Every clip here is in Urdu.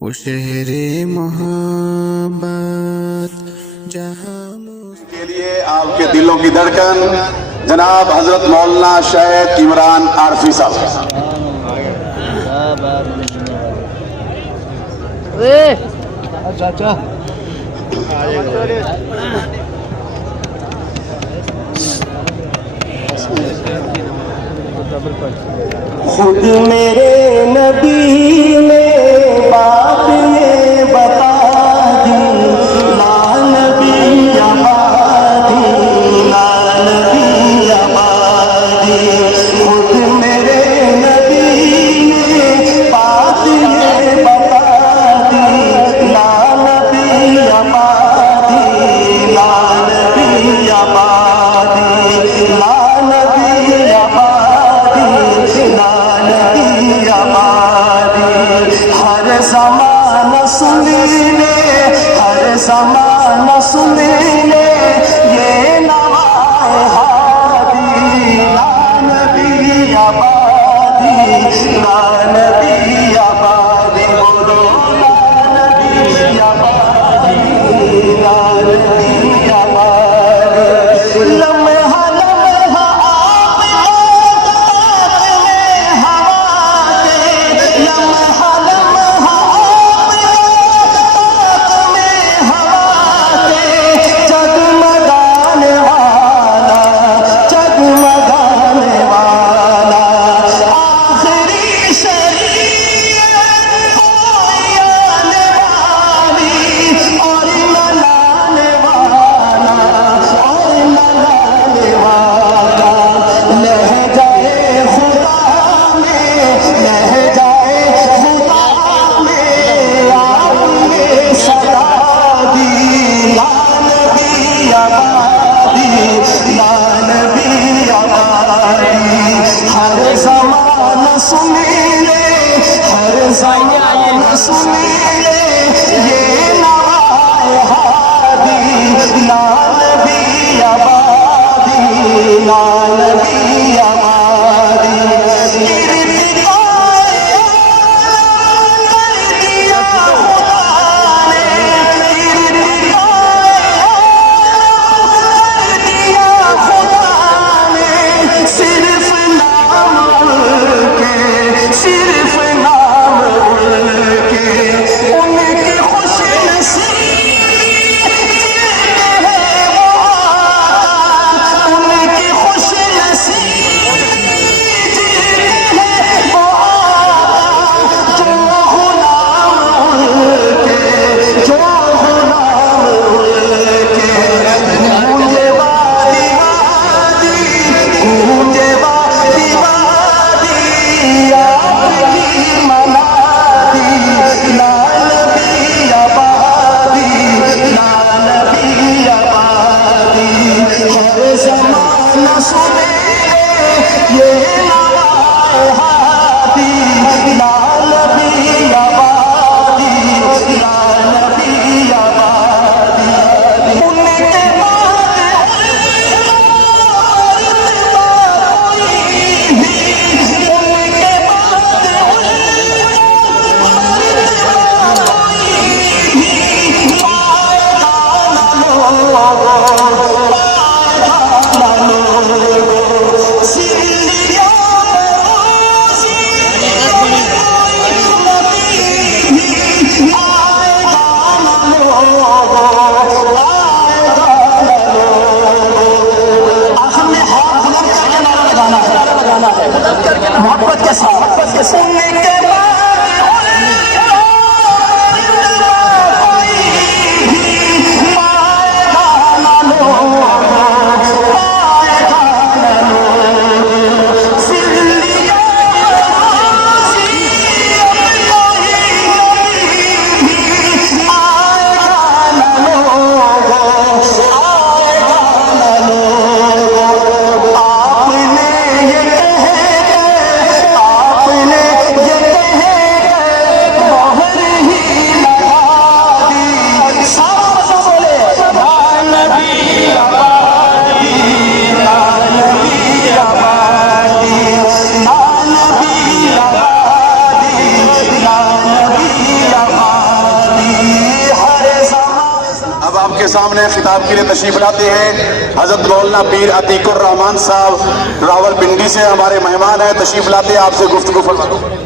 وہ شہر محبت جہاں کے لیے آپ کے دلوں کی دھڑکن جناب حضرت مولانا شیخ عمران عارفی صاحب. خود میرے نبی نے بات یہ بتا دی، لا نبی آبادی، لا نبی آبادی. خود میرے نبی نے بات یہ بتا دی، لا نبی آبادی، لا نبی آبادی، لا نبی آبادی، لا نبی آبادی. ہر زمانہ سنی لے، ہر زمانہ سنی لے یہ نوائے ہادی، لا نبی آبادی، لا نبی آبادی. بولو لا نبی آبادی، لا نبی آبادی. لمحہ لمحہ آپ میں ہوا کے، لمحہ لمحہ آپ میں ہوا کے، جگمگانے والا، جگمگانے والا. آخری شریعت آپ کے سامنے خطاب کے لیے تشریف لاتے ہیں حضرت مولانا پیر عتیق الرحمان صاحب راول پنڈی سے ہمارے مہمان ہیں، تشریف لاتے ہیں، آپ سے گفتگو فرماتے ہیں۔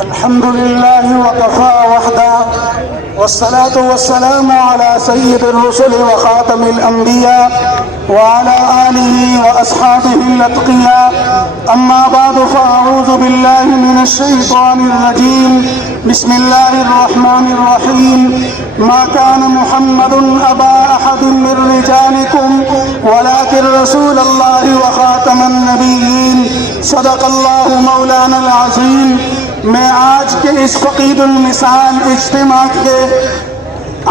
الحمد لله وكفى وحده والصلاة والسلام على سيد الرسل وخاتم الأنبياء وعلى آله وأصحابه الأتقياء أما بعد فأعوذ بالله من الشيطان الرجيم بسم الله الرحمن الرحيم ما كان محمد أبا أحد من رجالكم ولكن رسول الله وخاتم النبيين صدق الله مولانا العظيم۔ میں آج کے اس فقید المثال اجتماع کے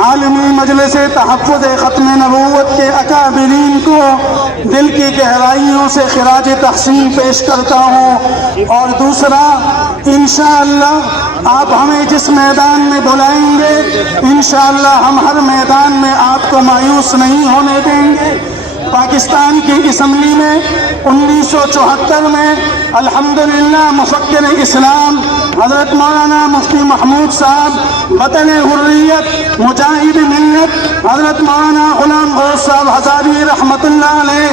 عالمی مجلس تحفظ ختم نبوت کے اکابرین کو دل کی گہرائیوں سے خراج تحسین پیش کرتا ہوں، اور دوسرا انشاءاللہ آپ ہمیں جس میدان میں بلائیں گے انشاءاللہ ہم ہر میدان میں آپ کو مایوس نہیں ہونے دیں گے۔ پاکستان کی اسمبلی میں 1974 میں الحمدللہ مفکر اسلام حضرت مولانا مفتی محمود صاحب وطن حریت مجاہد ملت حضرت مولانا غلام غوث صاحب ہزاری رحمت اللہ علیہ،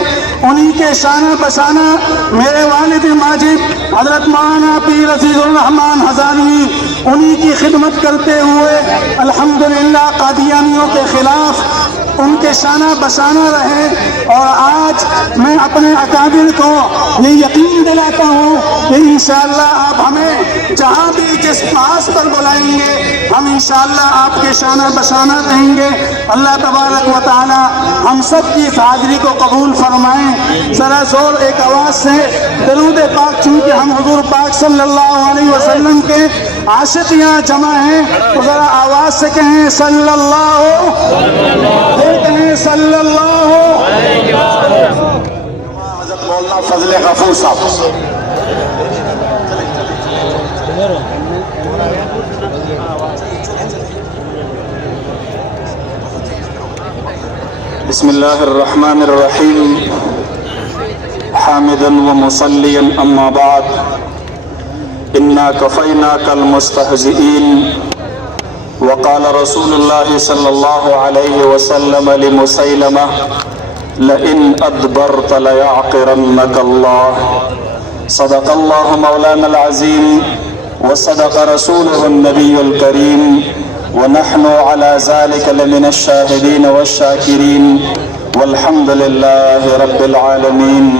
انہی کے شانہ بشانہ میرے والد ماجد حضرت مولانا پیر عزیز الرحمان ہزاری، انہی کی خدمت کرتے ہوئے الحمدللہ قادیانیوں کے خلاف ان کے شانہ بشانہ رہے، اور آج میں اپنے اکابر کو یہ یقین دلاتا ہوں کہ انشاءاللہ آپ ہمیں جہاں بھی جس پاس پر بلائیں گے ہم انشاءاللہ آپ کے شانہ بشانہ رہیں گے۔ اللہ تبارک و تعالی ہم سب کی اس حاضری کو قبول فرمائیں۔ ذرا زور ایک آواز سے درود پاک، چونکہ ہم حضور پاک صلی اللہ علیہ وسلم کے عاشق یہاں جمع ہیں، تو ذرا آواز سے کہیں صلی اللہ، کہیں صلی اللہ۔ حضرت مولانا فضل غفور صاحب۔ بسم اللہ الرحمن الرحیم حامدا ومصلیا اما بعد انا کفیناک المستہزئین وقال رسول اللہ صلی اللہ علیہ وسلم لمسیلمہ لئن ادبرت لیعقرنک اللہ صدق اللہ مولانا العظیم وصدق رسولہ النبی الکریم ونحن على ذلك لمن الشاهدين والشاكرين والحمد لله رب العالمین۔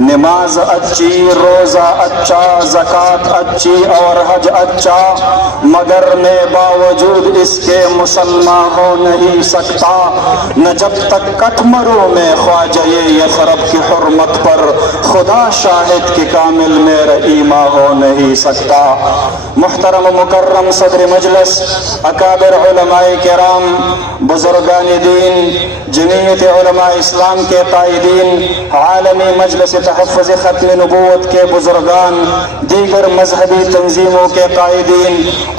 نماز اچھی، روزہ اچھا، زکوٰۃ اچھی اور حج اچھا، مگر میں باوجود اس کے مسلمان ہو نہیں سکتا نہ جب تک کٹمرو میں خواجہ یثرب کی حرمت پر خدا شاہد کی کامل میرا ایما ہو نہیں سکتا۔ محترم مکرم صدر مجلس، اکابر علماء کرام، بزرگان دین، جمعیت علماء اسلام کے قائدین، عالمی مجلس تحفظ ختم نبوت کے بزرگان، دیگر مذہبی تنظیموں کے قائدین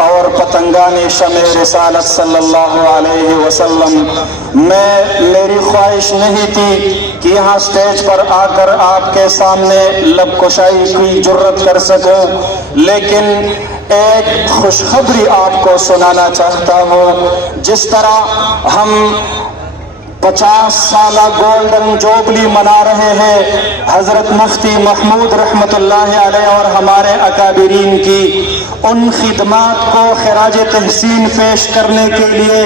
اور پتنگان شمع رسالت صلی اللہ علیہ وسلم، میری خواہش نہیں تھی کہ یہاں سٹیج پر آ کر آپ کے سامنے لب کشائی کی جرت کر سکوں، لیکن ایک خوشخبری آپ کو سنانا چاہتا ہوں۔ جس طرح ہم 50 سالہ گولڈن جوبلی منا رہے ہیں حضرت مفتی محمود رحمت اللہ علیہ اور ہمارے اکابرین کی، ان خدمات کو خراج تحسین پیش کرنے کے لیے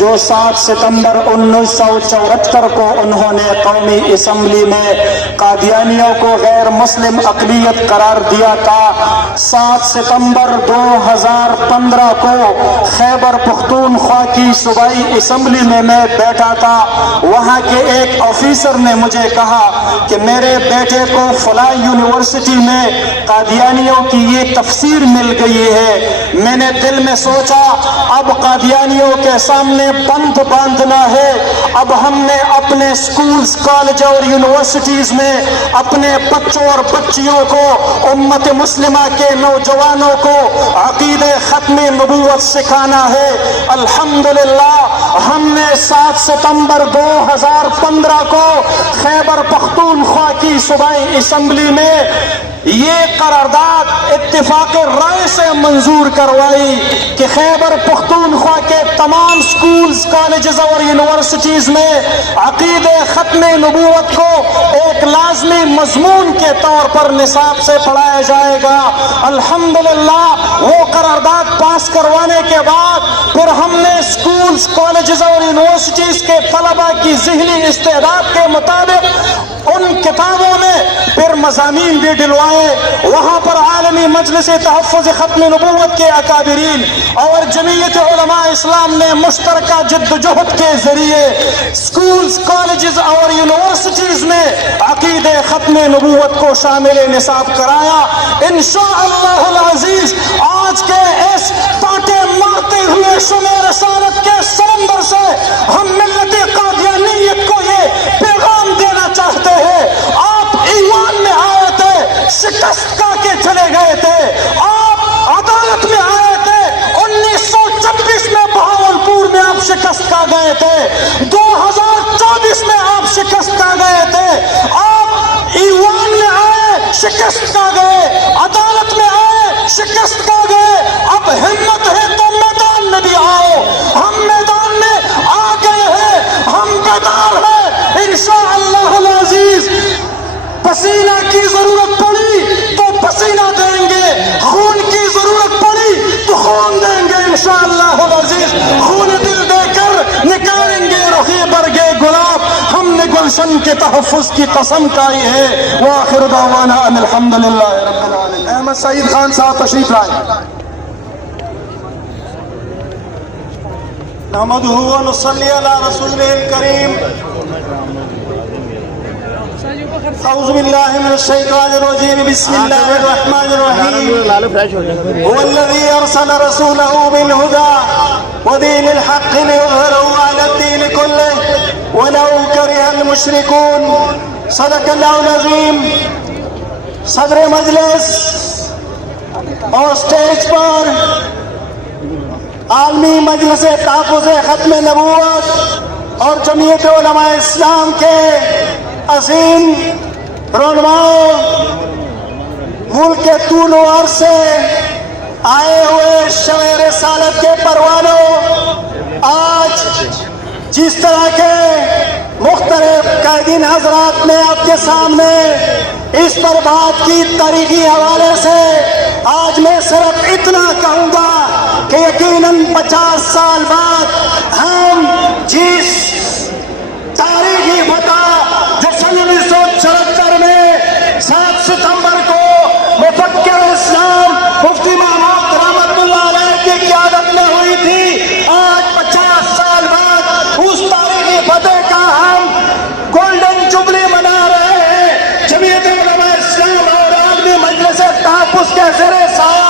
جو 7 ستمبر 1974 کو انہوں نے قومی اسمبلی میں قادیانیوں کو غیر مسلم اقلیت قرار دیا تھا، 7 ستمبر 2015 کو خیبر پختونخوا کی صوبائی اسمبلی میں بیٹھا تھا۔ وہاں کے ایک آفیسر نے مجھے کہا کہ میرے بیٹے کو فلاں یونیورسٹی میں قادیانیوں کی یہ تفسیر مل گئی ہے۔ میں نے دل میں سوچا اب قادیانیوں کے سامنے بند باندھنا ہے، اب ہم نے اپنے سکولز، کالج اور یونیورسٹیز میں اپنے بچوں اور بچیوں کو، امت مسلمہ کے نوجوانوں کو عقیدہ ختم نبوت سکھانا ہے۔ الحمدللہ ہم نے 7 ستمبر 2015 کو خیبر پختونخوا کی صوبائی اسمبلی میں یہ قرارداد اتفاق رائے سے منظور کروائی کہ خیبر پختونخوا کے تمام سکولز، کالجز اور یونیورسٹیز میں عقید ختم نبوت کو ایک لازمی مضمون کے طور پر نصاب سے پڑھایا جائے گا۔ الحمدللہ وہ قرارداد پاس کروانے کے بعد پھر ہم نے سکولز، کالجز اور یونیورسٹیز کے طلباء کی ذہنی استعداد کے مطابق ان کتابوں میں پھر مضامین بھی ڈلوائے۔ وہاں پر عالمی مجلس تحفظ ختم نبوت کے اکابرین اور جمعیت علماء اسلام نے مشترکہ جدوجہد کے ذریعے سکولز، کالجز اور یونیورسٹیز میں عقید ختم نبوت کو شامل نصاب کرایا۔ انشاءاللہ العزیز آج کے اس پاٹے مارتے ہوئے شمع رسالت کے سمندر سے ہم ملت قادیانیت کو یہ پیغام دینا چاہتے ہیں، آپ ایمان میں آئے تھے، شکست کا کے چلے گئے تھے، آپ عدالت میں آئے تھے، 1926 میں بہاولپور میں آپ شکست کا گئے تھے، 2024 میں آپ شکست کا گئے تھے، آپ ایوان میں آئے، شکست کا گئے، عدالت میں آئے، شکست کا گئے، اب ہمت ہے تو میدان میں بھی آؤ۔ ہم میدان میں آ گئے ہیں، ہم بیدار ہیں، انشاءاللہ العزیز پسینہ کی ضرورت پڑی تو پسینہ دیں گے، خون کی ضرورت پڑی تو خون دیں گے انشاءاللہ العزیز، خون دل دے کر نکاریں گے رخی برگے گلاب، ہم نے گلشن کے تحفظ کی قسم کھائی ہے۔ وآخر دعوانا ان الحمدللہ رب العالمین۔ احمد سعید خان صاحب تشریف لائیں۔ نحمدہ و نصلی علی رسولہ الکریم۔ اعوذ باللہ من الشیطان الرجیم، بسم اللہ الرحمن الرحیم۔ هو الذی ارسل رسولہ بالہدی ودین الحق لیظہرہ علی الدین کلہ ولو کرہ المشرکون۔ صدق اللہ العظیم۔ صدر مجلس اور سٹیج پر عالمی مجلس تحفظ ختم نبوت اور جمعیت علماء اسلام کے عظیم رہنماؤں، ملک کے طول و عرض سے آئے ہوئے شمع رسالت کے پروانوں، آج جس طرح کے مختلف قائدین حضرات نے آپ کے سامنے اس پر بات کی تاریخی حوالے سے، آج میں صرف اتنا کہوں گا کہ یقیناً 50 سال بعد ہم جس تاریخی فتح جو 1974 میں 7 ستمبر کو مفکر اسلام مفتی محمود رحمت اللہ علیہ کی قیادت میں ہوئی تھی، آج 50 سال بعد اس تاریخی فتح کا ہم گولڈن جبلی منا رہے ہیں۔ جمعیت علماء اسلام اور عالمی مجلس تحفظ کے زیر سایہ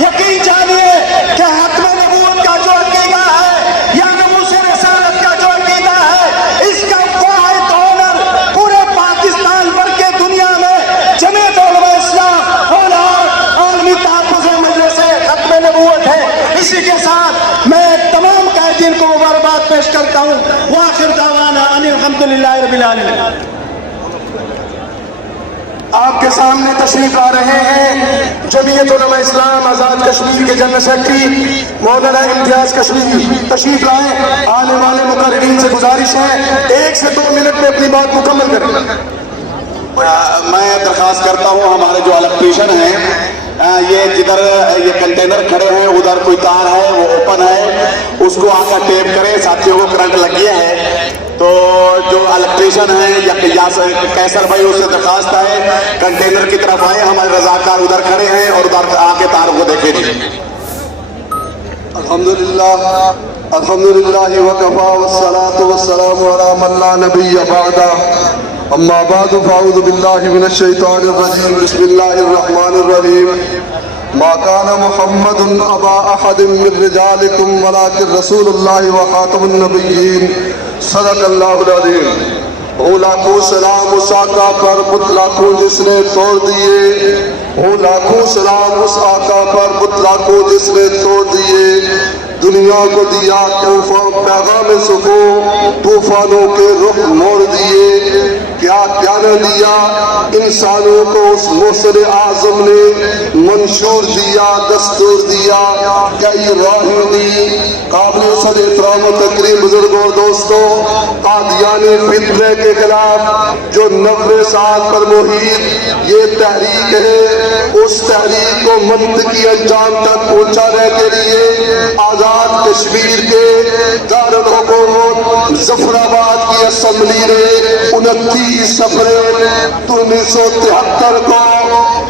یقین جانیے کہ ختم نبوت کا جو عقیدہ ہے یا ناموس رسالت کا جو عقیدہ ہے، اس کا واحد آنر پورے پاکستان بھر کے دنیا میں جمعیت علماء اسلام اور عالمی تحفظ مجلس ختم نبوت ہے۔ اسی کے ساتھ میں تمام قائدین کو مبارکباد پیش کرتا ہوں۔ وآخر دعوانا ان الحمدللہ رب العالمین۔ آپ کے سامنے تشریف لا رہے ہیں جمعیت علماء اسلام آزاد کشمیر کے جنرل سیکرٹری مولانا امتیاز کشمیری، تشریف لائیں۔ آنے والے مقررین سے گزارش ہے 1 سے 2 منٹ میں اپنی بات مکمل کریں۔ میں درخواست کرتا ہوں ہمارے جو الیکٹریشن ہیں، یہ جدھر یہ کنٹینر کھڑے ہیں ادھر کوئی تار ہے وہ اوپن ہے، اس کو آ کر ٹیپ کریں، ساتھیوں کو کرنٹ لگ گیا ہے۔ تو جو الیکٹریشن ہیں یا کیسر بھائی اس سے درخواست ہے کنٹینر کی طرف آئے، ہمارے رضاکار ادھر کھڑے ہیں اور ادھر آ کے تار کو دیکھیں گے۔ الحمدللہ وکفا والصلاة والسلام علی من لا نبی بعدہ، اما بعد فاعوذ باللہ من الشیطان الرجیم، بسم اللہ الرحمن الرحیم۔ ما كان محمد ابا احد من رجالکم ولکن رسول اللہ وخاتم النبیین، صدق اللہ العظیم۔ وہ لاکھوں سلام اس آقا پر بت لاکھوں جس نے توڑ دیے، وہ لاکھوں سلام اس آقا پر بت لاکھوں جس نے توڑ دیے، دنیا کو دیا پیغام سکون، طوفانوں کے رخ موڑ دیے، کیا کیا نہ دیا انسانوں کو اس موصل اعظم نے منشور دیا، دستور دیا، کئی راہیں دی۔ قابل صد احترام و تکریم بزرگوں اور دوستوں، قادیانی فتنے کے خلاف جو 90 سال پر محیط یہ تحریک ہے، اس تحریک کو منطقی انجام تک پہنچانے کے لیے آزاد کشمیر کے دارالحکومت ظفر آباد کی اسمبلی نے 29 اپریل 1973 کو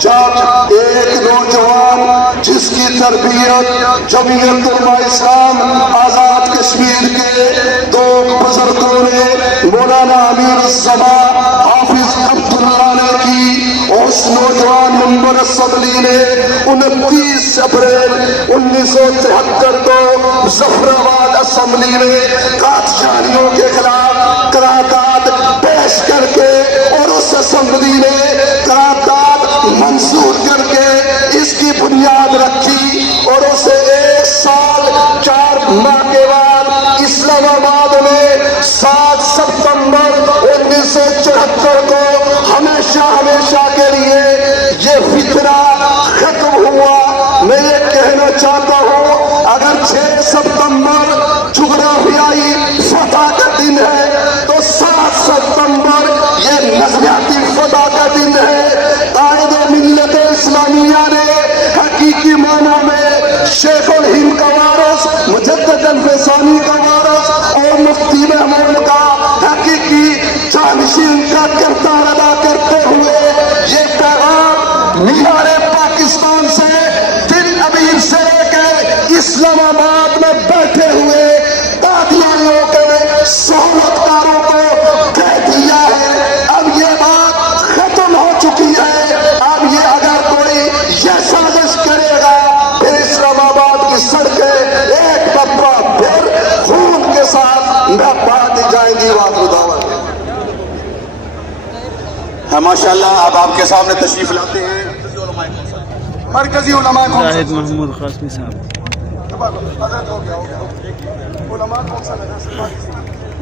جب ایک نوجوان جس کی تربیت جمعیت علماء اسلام آزاد کشمیر کے دو بزرگوں نے مولانا امیر الزمان حافظ عبداللہ نے کی، اس نوجوان ممبر اسمبلی نے 29 اپریل 1973 کو ظفر آباد اسمبلی میں قادیانیوں کے خلاف قرارداد پیش کر کے اور اس اسمبلی میں قرارداد منظور کر کے اس کی بنیاد رکھی، اور اسے 1 سال 4 ماہ کے بعد اسلام آباد میں 7 ستمبر 1974 کو ہمیشہ کے لیے یہ فتنہ ختم ہوا۔ میں یہ کہنا چاہتا ہوں، اگر 6 ستمبر جغرافیائی فتح کا دن ہے تو 7 ستمبر یہ نظریاتی فتح کا دن ہے۔ قائد ملت اسلامیہ نے حقیقی معنی میں شیخ الہند کا وارث، مجدد الفسانی کا وارث اور مفتی محمود کا حقیقی جانشین کا کردار ادا کرتے ہوئے یہ پیغام میار پاکستان سے دل امیر سے لے کے اسلام آباد میں بیٹھے ہوئے قادیانیوں کے سہولتکاروں کو کہہ دیا ہے۔ اب یہ بات ختم ہو چکی ہے۔ اب یہ اگر کوئی یہ سازش کرے گا پھر اسلام آباد کی سڑکیں ایک دفعہ پھر خون کے ساتھ بہتی جائیں گی۔ واقع دعوت ماشاءاللہ اب آپ کے سامنے تشریف لاتے ہیں مرکزی علماء زاہد محمود قاسمی صاحب۔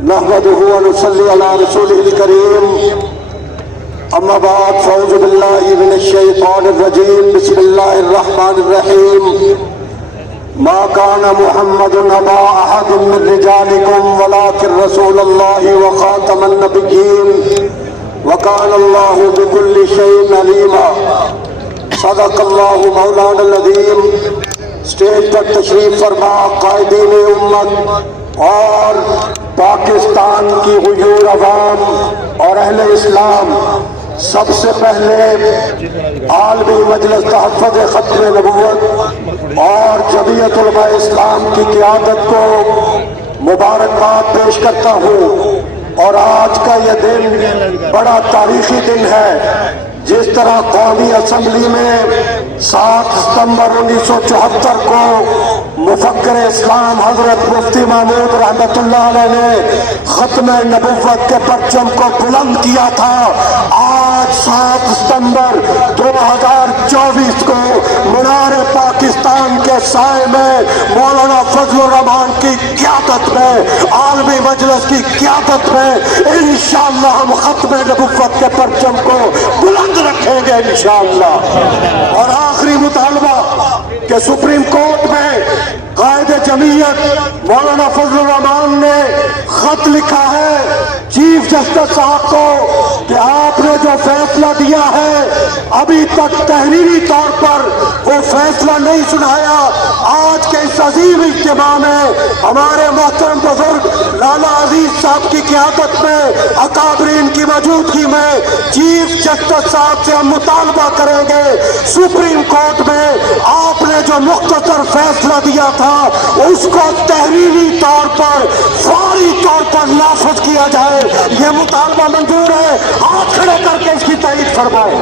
نحمده ونصلي على رسوله الكريم، اما بعد فاعوذ بالله من الشيطان الرجيم، بسم الله الرحمن الرحيم۔ ما كان محمد ابا احد من رجالكم ولكن رسول الله وخاتم النبيين وكان الله بكل شيء عليما۔ صدق الله مولانا العظیم۔ اسٹیج پر تشریف فرما قائدین امت اور پاکستان کی غیور عوام اور اہل اسلام، سب سے پہلے عالمی مجلس تحفظ ختم نبوت اور جمعیت علماء اسلام کی قیادت کو مبارکباد پیش کرتا ہوں۔ اور آج کا یہ دن بڑا تاریخی دن ہے۔ جس طرح قومی اسمبلی میں 7 ستمبر 1974 کو مفکر اسلام حضرت مفتی محمود رحمت اللہ علیہ نے ختم نبوت کے پرچم کو بلند کیا تھا، آج 7 ستمبر 2024 کو منار پاکستان کے سائے میں مولانا فضل الرحمان کی قیادت میں، عالمی مجلس کی قیادت میں انشاءاللہ ہم ختم نبوت کے پرچم کو بلند رکھیں گے انشاءاللہ۔ اور آخری مطالبہ کہ سپریم کورٹ میں قائد جمعیت مولانا فضل الرحمان نے خط لکھا ہے چیف جسٹس صاحب کو کہ آپ نے جو فیصلہ دیا ہے ابھی تک تحریری طور پر وہ فیصلہ نہیں سنایا۔ آج کے اس عظیم اجتماع میں ہمارے محترم بزرگ لالا عزیز صاحب کی قیادت میں، اکابرین کی موجودگی میں چیف جسٹس صاحب سے ہم مطالبہ کریں گے سپریم کورٹ میں آپ نے جو مختصر فیصلہ دیا تھا اس کو تحریری طور پر فوری طور پر نافذ کیا جائے۔ یہ مطالبہ منظور ہے، ہاتھ کھڑے کر کے اس کی تائید فرمائیں۔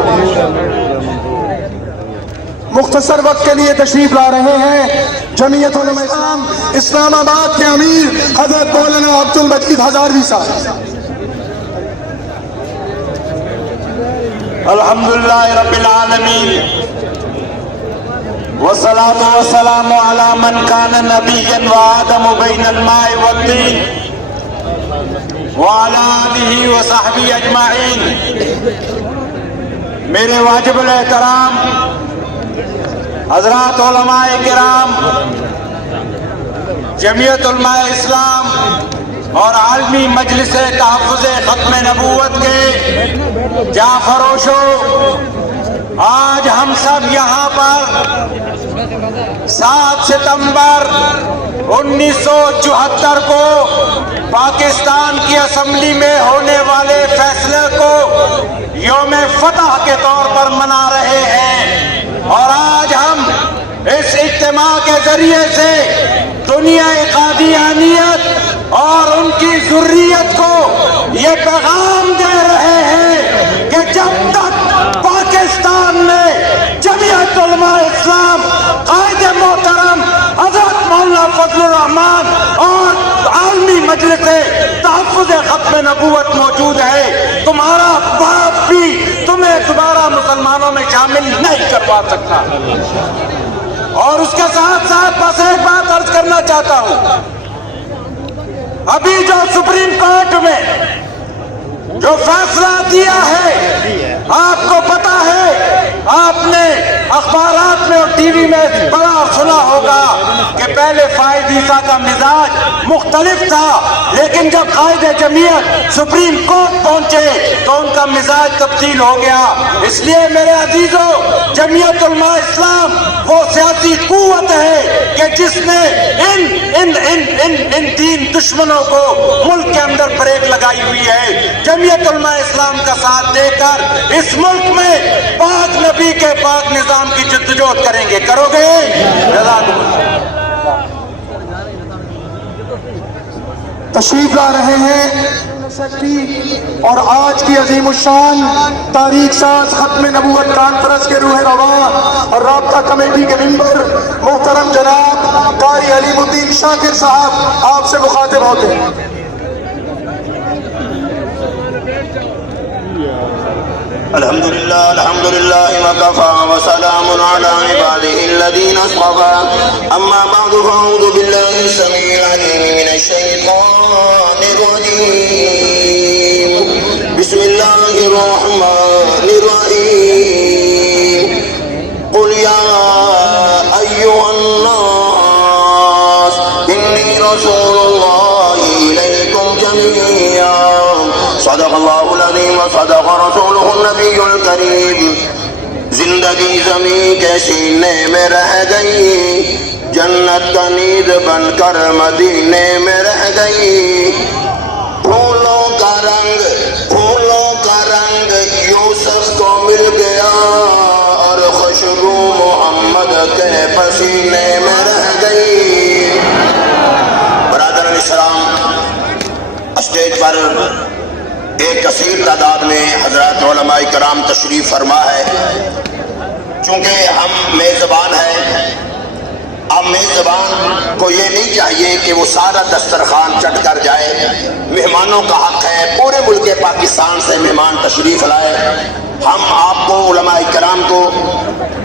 مختصر وقت کے لیے تشریف لا رہے ہیں جمعیت علماء اسلام اسلام آباد کے امیر حضرت مولانا عبد المجید ہزاروی صاحب۔ الحمدللہ رب العالمین، والصلاة والسلام على من كان نبيا وآدم بين الماء والطين وعلى آلہ وصحبہ اجمعین۔ میرے واجب الاحترام حضرات علماء کرام، جمعیت علماء اسلام اور عالمی مجلس تحفظ ختم نبوت کے جاں فروشوں، آج ہم سب یہاں پر 7 ستمبر 1974 کو پاکستان کی اسمبلی میں ہونے والے فیصلے کو یوم فتح کے طور پر منا رہے ہیں، اور آج ہم اس اجتماع کے ذریعے سے دنیا قادیانیت اور ان کی ذریت کو یہ پیغام دے رہے ہیں کہ جب تک پاکستان میں جمعیت علماء اسلام، قائد محترم حضرت مولانا فضل الرحمان اور عالمی مجلس تحفظ ختم نبوت موجود ہے، تمہارا باپ بھی تمہیں دوبارہ مسلمانوں میں شامل نہیں کروا سکتا۔ اور اس کے ساتھ ساتھ بس ایک بات عرض کرنا چاہتا ہوں، ابھی جو سپریم کورٹ میں جو فیصلہ دیا ہے، آپ کو پتا ہے، آپ نے اخبارات میں اور ٹی وی میں بڑا سنا ہوگا کہ پہلے فائز عیسیٰ کا مزاج مختلف تھا، لیکن جب قائد جمعیت سپریم کورٹ پہنچے تو ان کا مزاج تبدیل ہو گیا۔ اس لیے میرے عزیزوں، جمعیت علماء اسلام وہ سیاسی قوت ہے کہ جس نے ان دین دشمنوں کو ملک کے اندر بریک لگائی ہوئی ہے۔ جمعیت علماء اسلام کا ساتھ دے کر اس ملک میں پاک نبی کے پاک نظام کی جدوجہد کریں گے، کرو گے؟ تشریف لا رہے ہیں اور آج کی عظیم الشان تاریخ ساز ختم نبوت کانفرنس کے روح رواں اور رابطہ کمیٹی کے ممبر محترم جناب قاری علیم الدین شاکر صاحب آپ سے مخاطب ہوتے ہیں۔ الحمدللہ وکفا وسلام علی عباده الذین اصطفى اما بعد فاعوذ باللہ السمیع العلیم من الشیطان الرجیم بسم اللہ الرحمن الرحیم قل یا ایہا الناس انی رسول اللہ الیکم جمیعا صدق اللہ العظیم وصدق رسولہ النبی الکریم۔ زندگی زمین کے سینے میں رہ گئی، جنت کا نید بن کر مدینے میں رہ گئی۔ پھولوں کا رنگ یوسف کو مل گیا اور خوشبو محمد کے پسینے میں رہ گئی۔ برادران اسلام، اسٹیج پر ایک کثیر تعداد میں حضرات علماء کرام تشریف فرما ہے۔ چونکہ ہم میزبان ہیں، اب میزبان کو یہ نہیں چاہیے کہ وہ سارا دسترخوان چٹ کر جائے۔ مہمانوں کا حق ہے، پورے ملک پاکستان سے مہمان تشریف لائے۔ ہم آپ کو علماء کرام کو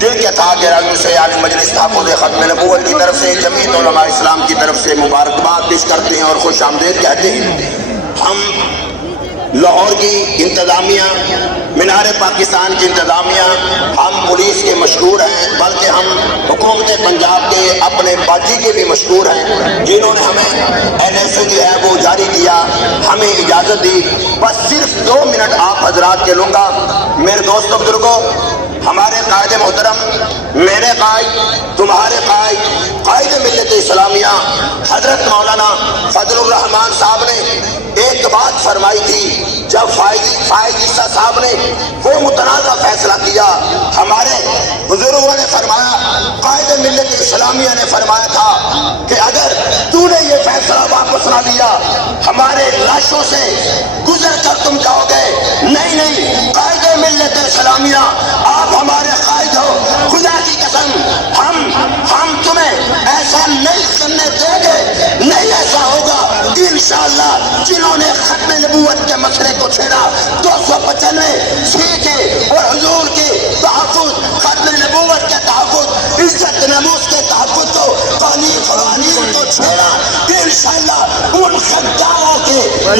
دل کے تھا کہ رنگ سے عالم مجلس تحفظ ختم نبوت کی طرف سے، جمعیت علماء اسلام کی طرف سے مبارکباد پیش کرتے ہیں اور خوش آمدید کہتے ہیں۔ ہم لاہور کی انتظامیہ، مینار پاکستان کی انتظامیہ، ہم پولیس کے مشکور ہیں، بلکہ ہم حکومت پنجاب کے اپنے باجی کے بھی مشکور ہیں، جنہوں نے ہمیں NSA جو ہے وہ جاری کیا، ہمیں اجازت دی۔ بس صرف 2 منٹ آپ حضرات کے لوں گا۔ میرے دوست بزرگوں، ہمارے قائد محترم، میرے قائد، تمہارے قائد، قائد ملت اسلامیہ حضرت مولانا فضل الرحمان صاحب نے ایک بات فرمائی تھی جب فائز عیسیٰ صاحب نے وہ متنازع فیصلہ کیا۔ ہمارے بزرگوں نے فرمایا، قائد ملت اسلامیہ نے فرمایا تھا کہ اگر تو نے یہ فیصلہ واپس نہ لیا، ہمارے لاشوں سے گزر کر تم جاؤ گے۔ نہیں، قائد ملت اسلامیہ آپ ہمارے قائد ہو، خدا کی قسم ہم تمہیں ایسا نہیں کرنے دیں گے، نہیں ایسا ہوگا انشاءاللہ۔ جنہوں نے ختم نبوت کے مسئلے کو چھیڑا، 295 سیکھیں اور حضور کے تحفظ، ختم نبوت کے تحفظ، عزت ناموس کے تحفظ کو، قوانین کو چھیڑا، انشاءاللہ ان خداروں کے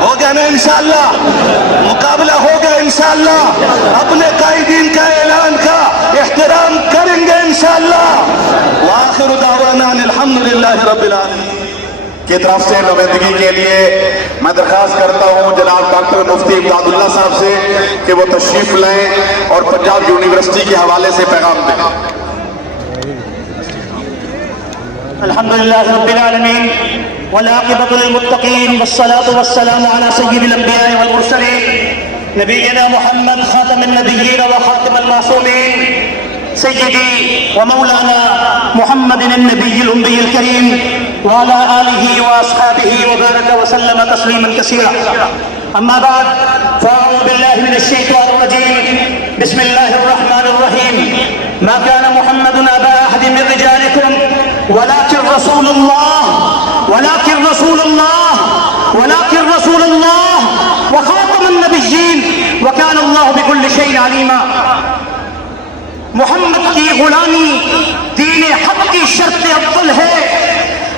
ہوگا نا انشاءاللہ؟ مقابلہ ہوگا انشاءاللہ؟ اپنے قائدین کا اعلان کا احترام کریں گے انشاءاللہ؟ وآخر دعوانا الحمدللہ رب العالمین کی طرف سے نمائندگی کے لیے میں درخواست کرتا ہوں جناب ڈاکٹر مفتی امداد اللہ صاحب سے کہ وہ تشریف لائیں اور پنجاب یونیورسٹی کے حوالے سے پیغام دیں. الحمدللہ رب العالمین والعاقبۃ للمتقین والصلاة والسلام علی سید الانبیاء والمرسلین نبینا محمد خاتم النبیین وخاتم المعصومین سیدی ومولانا محمد النبی الأمي الكريم وعلى آله وأصحابه وبارك وسلم تسليما كثيرا. أما بعد فأعوذ بالله من الشيطان الرجيم. بسم الله الرحمن الرحيم. ما كان محمد أبا أحد من رجالكم ولكن رسول الله وخاتم النبيين وكان الله بكل شيء عليما. محمد کی غلامی دین حق کی شرط افضل ہے.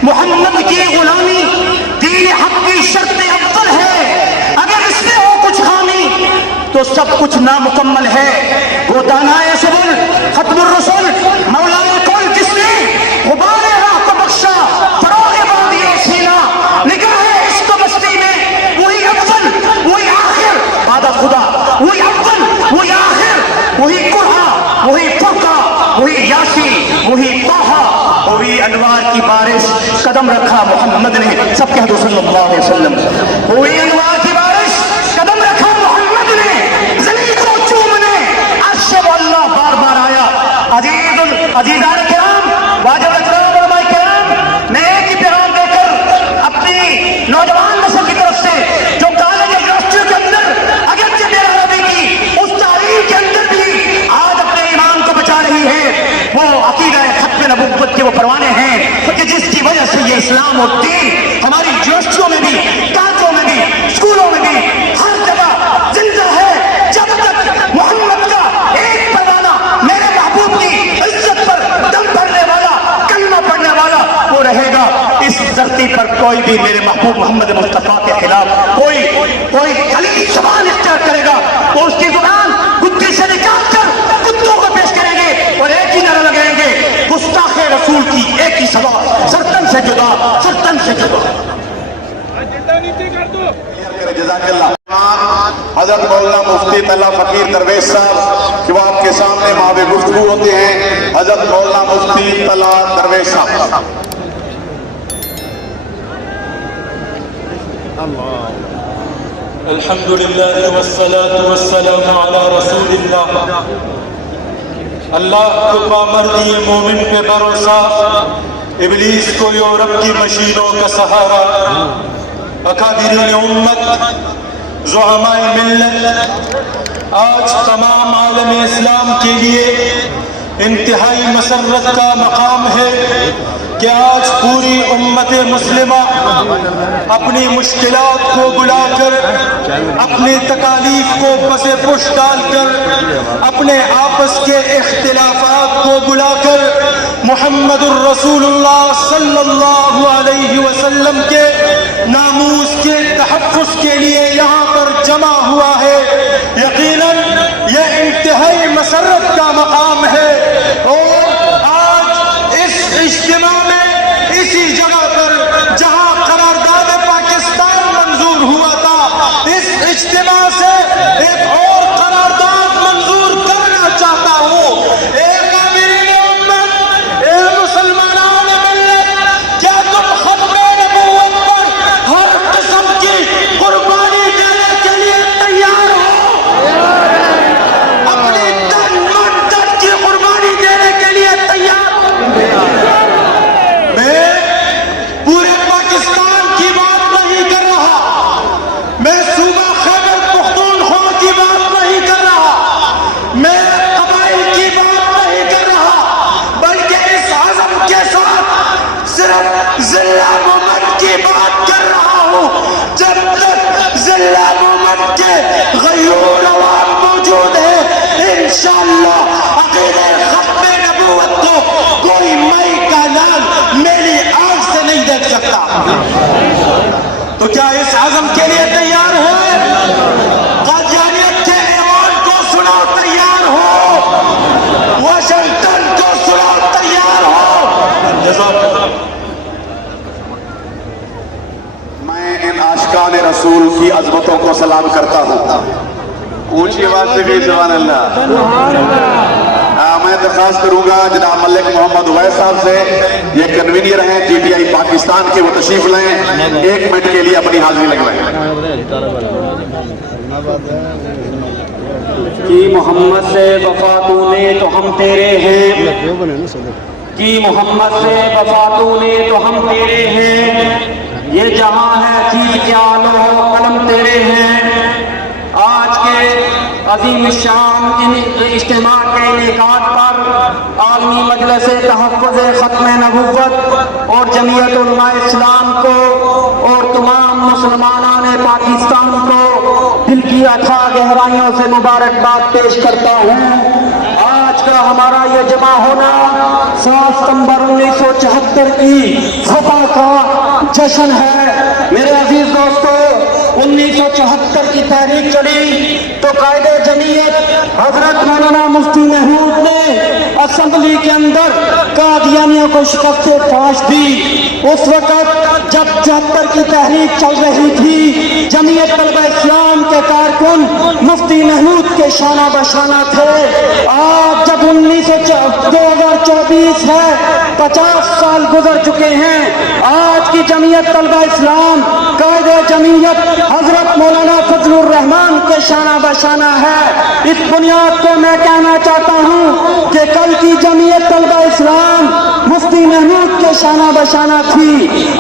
محمد کی غلامی دین حق کی شرط افضل ہے. اگر اس میں ہو کچھ خامی تو سب کچھ نامکمل ہے. وہ دانائے سبل ختم الرسل مولائے کل جس نے غبار راہ کو بخشا فروغ بادی سینا نگاہ عشق و مستی میں وہی افضل وہی آخر بعد خدا وہی افضل وہی آخر وہی قرآن وہی فرقہ وہی یاسی وہی طٰہٰ وہی انوار کی بارش قدم رکھا محمد نے. سب کہہ دو صلی اللہ علیہ وسلم. وہی انوار کی بارش قدم رکھا محمد نے. زمین کو چومنے عرش اللہ بار بار آیا. عزیزان کرام واجب احترام علماء کرام میں ایک ہی پیغام دے کر اپنی نوجوان نسل کی طرف سے جو کالج یونیورسٹیوں کے اندر اگرچہ میرا نبی کی اس تعلیم کے اندر بھی آج اپنے ایمان کو بچا رہی ہے وہ عقیدہ ختم نبوت کے وہ پروانے ہیں کہ جس کی وجہ سے یہ اسلام اور دین ہماری یونیورسٹیوں میں بھی کالجوں میں بھی اسکولوں میں بھی ہر جگہ زندہ ہے. جب تک محمد کا ایک پروانہ میرے محبوب کی عزت پر دم بھرنے والا کلمہ پڑھنے والا وہ رہے گا اس دھرتی پر کوئی بھی میرے محبوب محمد مصطفیٰ کے خلاف کوئی خلیل زبان اختیار کرے گا تو اس کی زبان گدی سے نکال کر کتوں کو پیش کریں گے اور ایک ہی نعرہ لگائیں گے گستاخ رسول کی ایک ہی سزا سرطن سے جدا سرطن سے جدا. جزاک اللہ. حضرت مولانا مفتی طلحہ فقیر درویش صاحب کہ وہ آپ کے سامنے ماہر گفتگو ہوتے ہیں. حضرت مولانا مفتی طلحہ درویش صاحب. الحمدللہ والصلاة والسلام علی رسول اللہ. اللہ کو پامردی مومن پہ بھروسہ ابلیس کو یورپ کی مشینوں کا سہارا. اکابرین امت زعماء ملت آج تمام عالم اسلام کے لیے انتہائی مسرت کا مقام ہے کہ آج پوری امت مسلمہ اپنی مشکلات کو بلا کر اپنی تکالیف کو پس پش ڈال کر اپنے آپس کے اختلافات کو بلا کر محمد الرسول اللہ صلی اللہ علیہ وسلم کے ناموس کے تحفظ کے لیے یہاں پر جمع ہوا ہے. یقیناً یہ انتہائی مسرت کا مقام ہے اور آج اس اجتماع میں اسی جگہ پر جہاں قرارداد پاکستان منظور ہوا تھا اس اجتماع سے ایک اور قرارداد منظور کرنا چاہتا ہوں. ایک امیر امت اے مسلمانان ملت کیا تم ختم نبوت پر ہر قسم کی قربانی دینے کے لیے تیار ہو؟ اپنی تن من دن کی قربانی دینے کے لیے تیار ہو؟ میں پورے پاکستان کی بات نہیں کر رہا. میں صوبہ خیبر پختونخوا کی بات نہیں کر رہا. میں قبائل کی بات نہیں کر رہا بلکہ اس عزم کے ساتھ صرف ضلع مومن کی بات کر رہا ہوں. جب تک ضلع مومن کے غیور عوام موجود ہیں انشاءاللہ عقیدہ ختم نبوت کو کوئی مئی کا لال میری آنکھ سے نہیں دیکھ سکتا. تو کیا اس عزم کے لیے تیار ہے؟ قادیانیت کے ایوان کو سنو تیار ہو، واشنگٹن کو سنو تیار ہو۔ میں ان عاشقان رسول کی عظمتوں کو سلام کرتا ہوں۔ اونچی آواز سے بھی سبحان اللہ۔ میں درخواست کروں گا جناب ملک محمد اویس صاحب سے، یہ کنوینئر ہیں ٹی ٹی آئی پاکستان کے، وہ تشریف لیں، 1 منٹ کے لیے اپنی حاضری لگوائیں۔ کہ محمد سے وفا تو نے تو ہم تیرے ہیں، کہ محمد سے وفا تو نے تو ہم تیرے ہیں، یہ جہاں ہے چیز کیا لوح قلم تیرے ہیں۔ آج کے عظیم الشان اجتماع کے انعقاد پر عالمی مجلس تحفظ ختم نبوت اور جمعیت علماء اسلام کو اور تمام مسلمانان پاکستان کو دل کی اتھا گہرائیوں سے مبارکباد پیش کرتا ہوں۔ آج کا ہمارا یہ جمع ہونا 7 ستمبر 1974 کی فتح کا جشن ہے۔ میرے عزیز دوستو، 1974 کی تحریک چلی تو قائد جمعیت حضرت مولانا مفتی محمود نے اسمبلی کے اندر قادیانیوں کو شکست فاش دی۔ اس وقت جب 74 کی تحریک چل رہی تھی، جمعیت طلبہ اسلام کے کارکن مفتی محمود کے شانہ بشانہ تھے۔ آج جب 2024 ہے، 50 سال گزر چکے ہیں، آج کی جمعیت طلبہ اسلام قائد جمعیت حضرت مولانا فضل الرحمان کے شانہ بشانہ ہے۔ اس بنیاد کو میں کہنا چاہتا ہوں کہ کل کی جمعیت طلبہ اسلام مفتی محمود کے شانہ بشانہ تھی،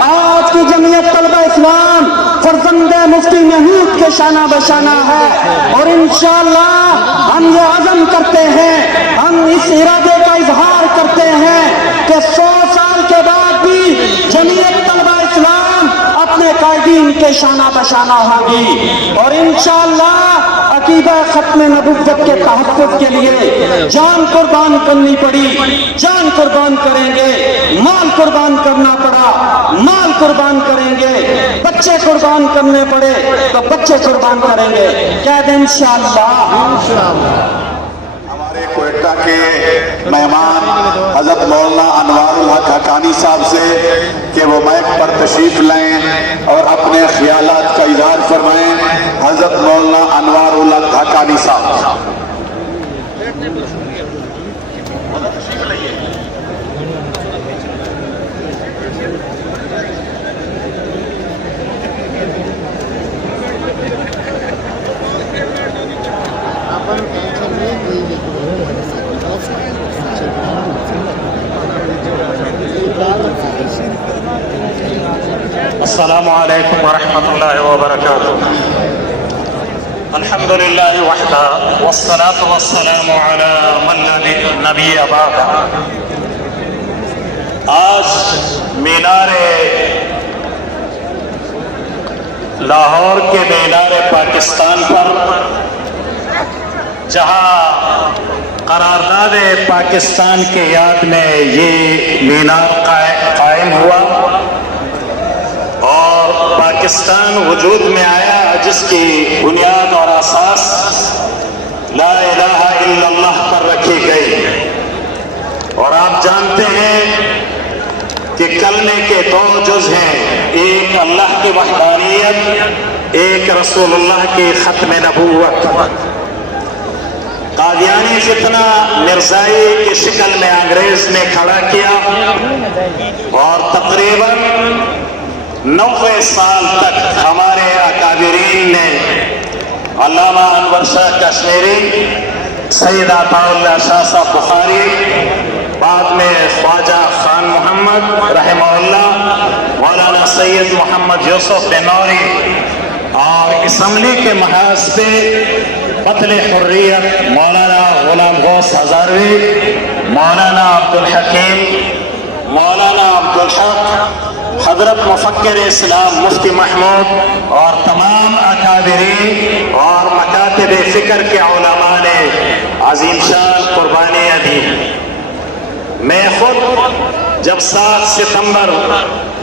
آج کی جمعیت طلبہ اسلام فرزند مفتی محمود کے شانہ بشانہ ہے۔ اور انشاءاللہ ہم یہ عزم کرتے ہیں، ہم اس ارادے کا اظہار کرتے ہیں کہ 100 سال کے بعد بھی جمعیت طلبہ اسلام اپنے قائدین کے شانہ بشانہ ہوگی، اور انشاءاللہ عقیدہ ختم نبوت کے تحفظ کے لیے جان قربان کرنی پڑی، جان قربان کریں گے، مال قربان کرنا پڑا، مال قربان کریں گے، بچے قربان کرنے پڑے تو بچے قربان کریں گے، کہہ دیں انشاءاللہ۔ ہمارے کوئٹہ کے مہمان حضرت مولانا انوار الحق حقانی صاحب سے کہ وہ مائک پر تشریف لائیں اور اپنے خیالات کا اظہار فرمائیں۔ حضرت مولانا انوار الحق حقانی صاحب۔ السلام علیکم ورحمۃ اللہ وبرکاتہ۔ الحمدللہ وحدہ والصلاة والسلام علی من لا نبی بعدہ۔ آج مینار لاہور کے مینار پاکستان پر جہاں قرارداد پاکستان کے یاد میں یہ مینار قائم ہوا اور پاکستان وجود میں آیا، جس کی بنیاد اور اساس لا الہ الا اللہ پر رکھی گئی۔ اور آپ جانتے ہیں کہ کلمے کے 2 جز ہیں، ایک اللہ کی وحدانیت، ایک رسول اللہ کی ختم نبوت۔ قادیانی فتنہ مرزائی کی شکل میں انگریز نے کھڑا کیا اور تقریباً 90 سال تک ہمارے اکابرین نے، علامہ انور شاہ کشمیری، سید عطا اللہ شاہ صاحب بخاری، بعد میں خواجہ خان محمد رحمہ اللہ، مولانا سید محمد یوسف بنوری، اور اسمبلی کے محاذ پہ قتل حریت مولانا غلام غوث ہزاروی، مولانا عبدالحکیم، مولانا عبدالحق، حضرت مفکر اسلام مفتی محمود اور تمام اکابرین اور مکاتب فکر کے علماء نے عظیم شان قربانیاں دی۔ میں خود جب 7 ستمبر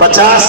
50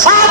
7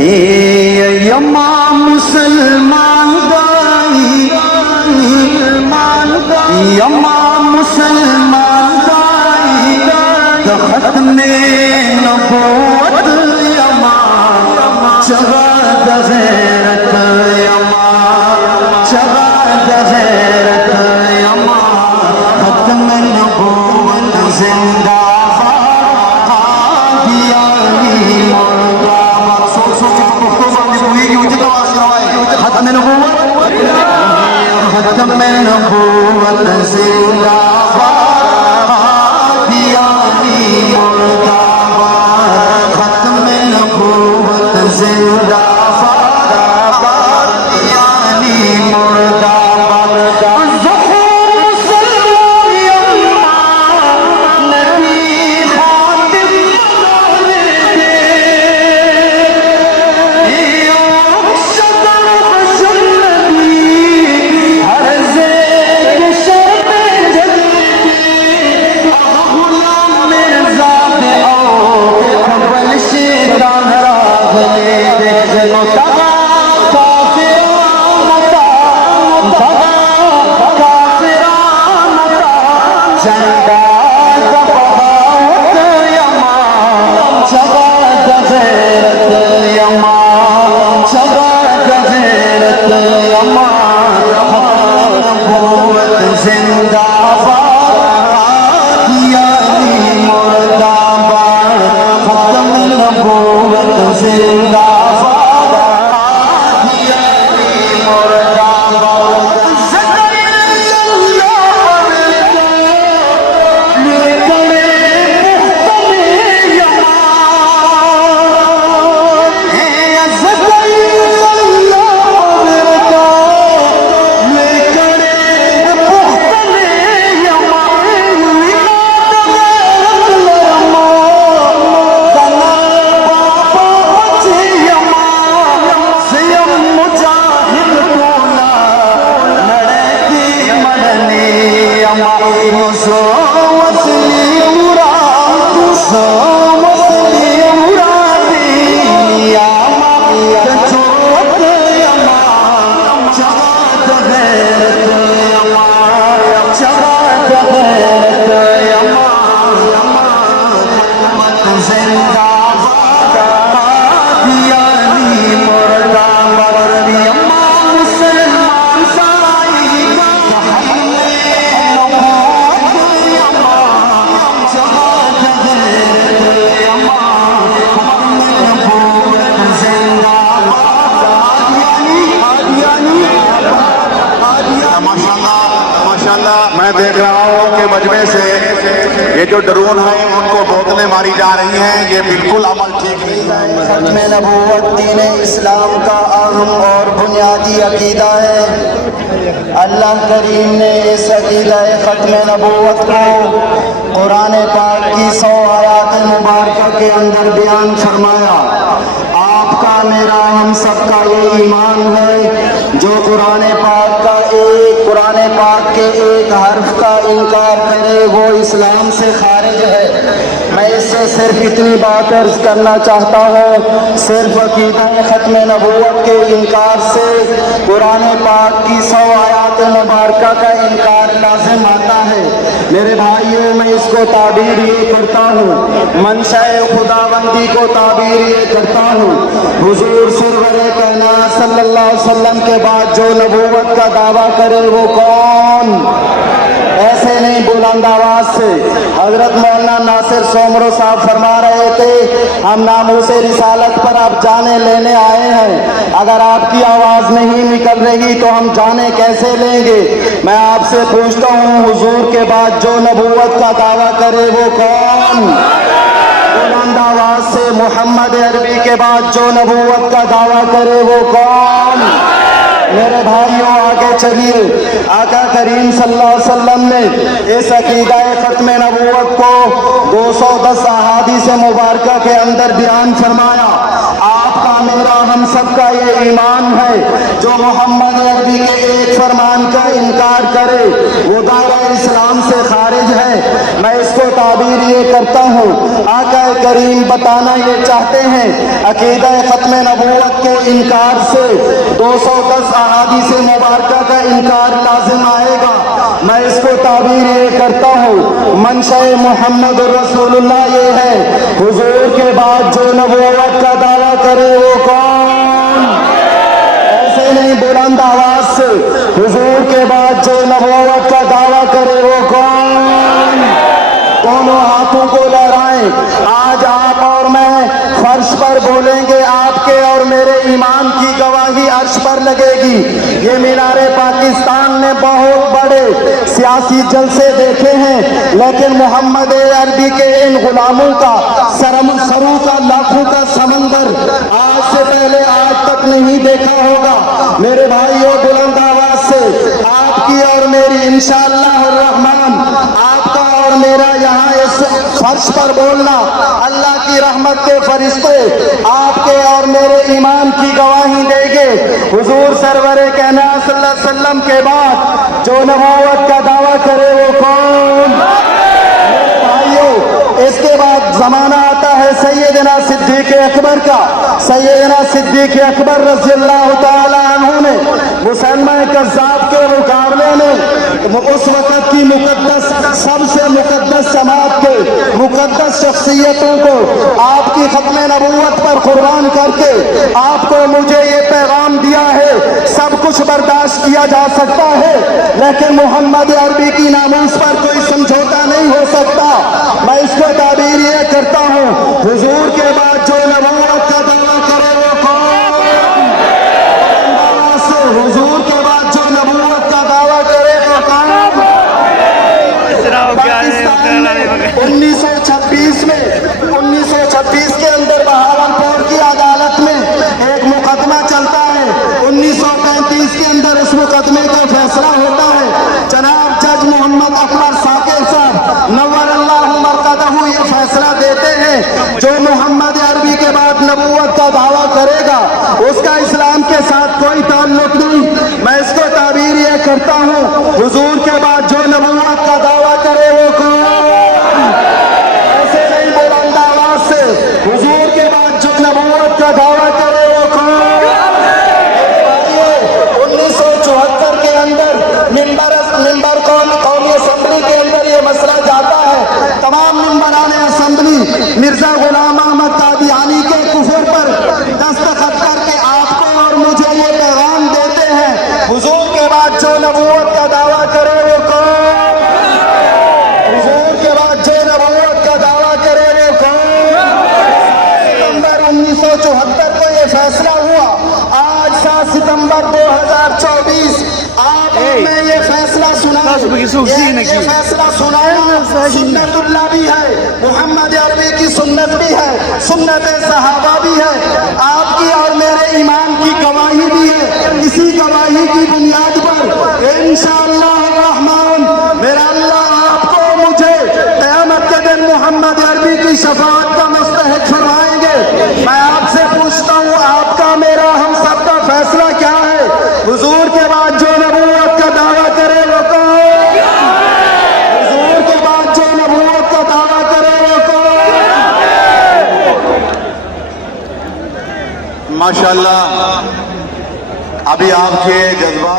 یما مسلمان دائی یما مسلمان دائی ختم نبوت یما چغا غیرت یما چغا غیرت یما ختم نبوت زندہ ختم نبوت زندہ قادیانی مرداباد ختم نبوت زندہ قادیانی مرداباد میں دیکھ رہا ہوں کہ مجمع سے یہ جو ڈرون ہیں ان کو بوتلیں ماری جا رہی ہیں، یہ بالکل عمل ٹھیک نہیں ہے۔ ختم نبوت دین اسلام کا اہم اور بنیادی عقیدہ ہے۔ اللہ کریم نے اس عقیدہ ختم نبوت کو قرآن پاک کی 100 آیات مبارکہ کے اندر بیان فرمایا۔ آپ کا میرا ہم سب کا یہ ایمان ہے، جو قرآن پاک کے ایک حرف کا انکار کرے وہ اسلام سے خارج ہے۔ میں اس سے صرف اتنی بات عرض کرنا چاہتا ہوں، صرف عقیدہ ختم نبوت کے انکار سے قرآن پاک کی 100 آیات مبارکہ کا انکار لازم آتا ہے۔ میرے بھائیوں، میں اس کو تعبیر یہ کرتا ہوں، منشاء خداوندی کو تعبیر یہ کرتا ہوں، حضور سرور کائنات صلی اللہ علیہ وسلم کے بعد جو نبوت کا دعویٰ کرے وہ کون؟ ایسے نہیں بلند آواز سے۔ حضرت مولانا ناصر سومرو صاحب فرما رہے تھے، ہم ناموس رسالت پر آپ جانے لینے آئے ہیں، اگر آپ کی آواز نہیں نکل رہی تو ہم جانے کیسے لیں گے؟ میں آپ سے پوچھتا ہوں، حضور کے بعد جو نبوت کا دعویٰ کرے وہ کون؟ بلند آواز سے محمد عربی کے بعد جو نبوت کا دعویٰ کرے وہ کون؟ میرے بھائیوں آگے چلیے، آقا کریم صلی اللہ علیہ وسلم نے اس عقیدہ ختم نبوت کو 210 احادیث مبارکہ کے اندر بیان فرمایا۔ آپ کا میرا ہم سب کا یہ ایمان ہے، جو محمد عربی کے ایک فرمان کا انکار کرے وہ دائرہ اسلام سے خارج ہے، میں اس کو تعبیر یہ کرتا ہوں، آقا کریم بتانا یہ چاہتے ہیں عقیدہ ختم نبوت کے انکار سے 210 احادیث مبارکہ کا انکار لازم آئے گا۔ میں اس کو تعبیر یہ کرتا ہوں، منشأ محمد رسول اللہ یہ ہے، حضور کے بعد جو نبوت کا دعویٰ کرے وہ کون؟ ایسے نہیں، بلند آواز سے، حضور کے بعد جو نبوت کا دعویٰ کرے وہ کون؟ دونوں ہاتھوں کو لہرائیں۔ آج آپ اور میں فرش پر بولیں گے، آپ کے اور میرے ایمان کی گواہی عرش پر لگے گی۔ یہ مینار پاکستان نے بہت بڑے سیاسی جلسے دیکھے ہیں، لیکن محمد عربی کے ان غلاموں کا سروں کا لاکھوں کا سمندر آج سے پہلے آج تک نہیں دیکھا ہوگا۔ میرے بھائیوں، بلند آواز سے آپ کی اور میری انشاءاللہ الرحمن، آپ کا اور میرا یہاں اس فرش پر بولنا، اللہ کی رحمت کے فرشتے آپ کے اور میرے ایمان کی گواہی دیں گے۔ حضور سرور کائنات صلی اللہ علیہ وسلم کے بعد جو نبوت کا دعویٰ کرے وہ کون؟ میرے بھائیوں، اس کے بعد زمانہ آتا ہے سیدنا صدیق اکبر کا۔ سیدنا صدیق اکبر رضی اللہ تعالی عنہ نے مسلمہ کذاب کے مقابلے میں اس وقت کی مقدس، سب سے مقدس سماعت کے مقدس شخصیتوں کو آپ کی ختم نبوت پر قربان کر کے آپ کو مجھے یہ پیغام دیا ہے، سب کچھ برداشت کیا جا سکتا ہے لیکن محمد عربی کی ناموس پر کوئی سمجھوتا نہیں ہو سکتا۔ میں اس کو تعبیر یہ کرتا ہوں، حضور کے بعد جو نبوت کا دعویٰ کرے وہ کون؟ حضور کے بعد جو نبوت کا دعویٰ کرے وہ کون؟ پاکستان میں 1926 کے اندر بہاولپور کی عدالت میں ایک مقدمہ چلتا ہے، 1935 کے اندر اس مقدمے کا فیصلہ ہوتا ہے۔ جناب جج محمد اکبر ثاقب صاحب نور اللہ مرقدہ یہ فیصلہ دیتے ہیں، جو محمد عربی کے بعد نبوت کا دعویٰ کرے گا اس کا اسلام کے ساتھ کوئی تعلق نہیں۔ میں اس کو تعبیر یہ کرتا ہوں، حضور کے بعد جو نبوت کا دعویٰ کرے وہ کون؟ ایسے نہیں، بلند آواز سے، حضور کے بعد جو نبوت کا دعویٰ کرے وہ کون؟ 1974 کے اندر ممبر قومی اسمبلی کے اندر یہ مسئلہ جاتا ہے، تمام ممبران اسمبلی مرزا غلام احمد قادیانی کے کفر پر دستخط کر کے آپ کو اور مجھے یہ پیغام دیتے ہیں، حضور کے بعد جو نبوت کا دعویٰ کرے وہ کون؟ حضور کے بعد جو نبوت کا دعویٰ کرے وہ کون؟ ستمبر 1974 کو یہ فیصلہ ہوا، آج 7 ستمبر 2024 آپ میں یہ فیصلہ سنائے، یہ فیصلہ سنایا سنت اللہ بھی ہے، محمد عربی کی سنت بھی ہے، سنت صحابہ بھی ہے، آپ کی اور میرے ایمان کی گواہی بھی ہے۔ اسی گواہی کی بنیاد پر انشاءاللہ الرحمن میرا اللہ آپ کو مجھے قیامت کے دن محمد عربی کی شفاعت کا مستحق فرمائیں گے۔ میں آپ سے پوچھتا ہوں، آپ کا میرا ہم سب کا فیصلہ کیا ہے؟ حضور کے بعد جو نبوت کا دعویٰ کرے وہ کون؟ حضور کے بعد جو نبوت کا دعویٰ کرے وہ کون؟ ماشاءاللہ ابھی آپ کے جذبات